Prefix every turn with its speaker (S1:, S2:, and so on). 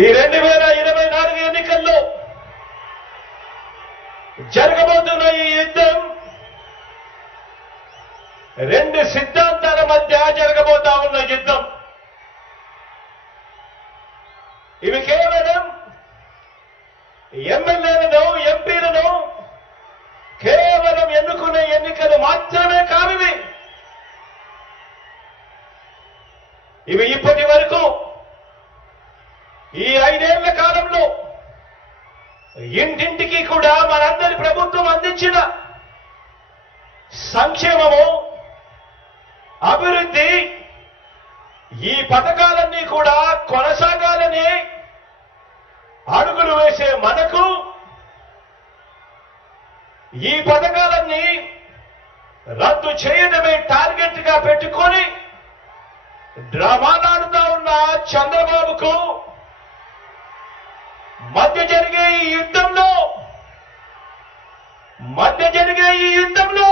S1: ఈ రెండు వేల ఇరవై నాలుగు ఎన్నికల్లో జరగబోతున్న ఈ యుద్ధం రెండు సిద్ధాంతాల మధ్య జరగబోతా ఉన్న యుద్ధం. ఇవి కేవలం ఎమ్మెల్యేలను ఎంపీలను కేవలం ఎన్నుకునే ఎన్నికలు మాత్రమే కానివి. ఇవి ఇప్పటి వరకు ఈ ఐదేళ్ళ కాలంలో ఇంటింటికి కూడా మనందరి ప్రభుత్వం అందించిన సంక్షేమము అభివృద్ధి ఈ పథకాలన్నీ కూడా కొనసాగాలని అడుగులు వేసే మనకు ఈ పథకాలన్నీ రద్దు చేయడమే టార్గెట్గా పెట్టుకొని డ్రామాల ఉన్న చంద్రబాబుకు మధ్య జరిగే ఈ యుద్ధంలో మధ్య జరిగే ఈ యుద్ధంలో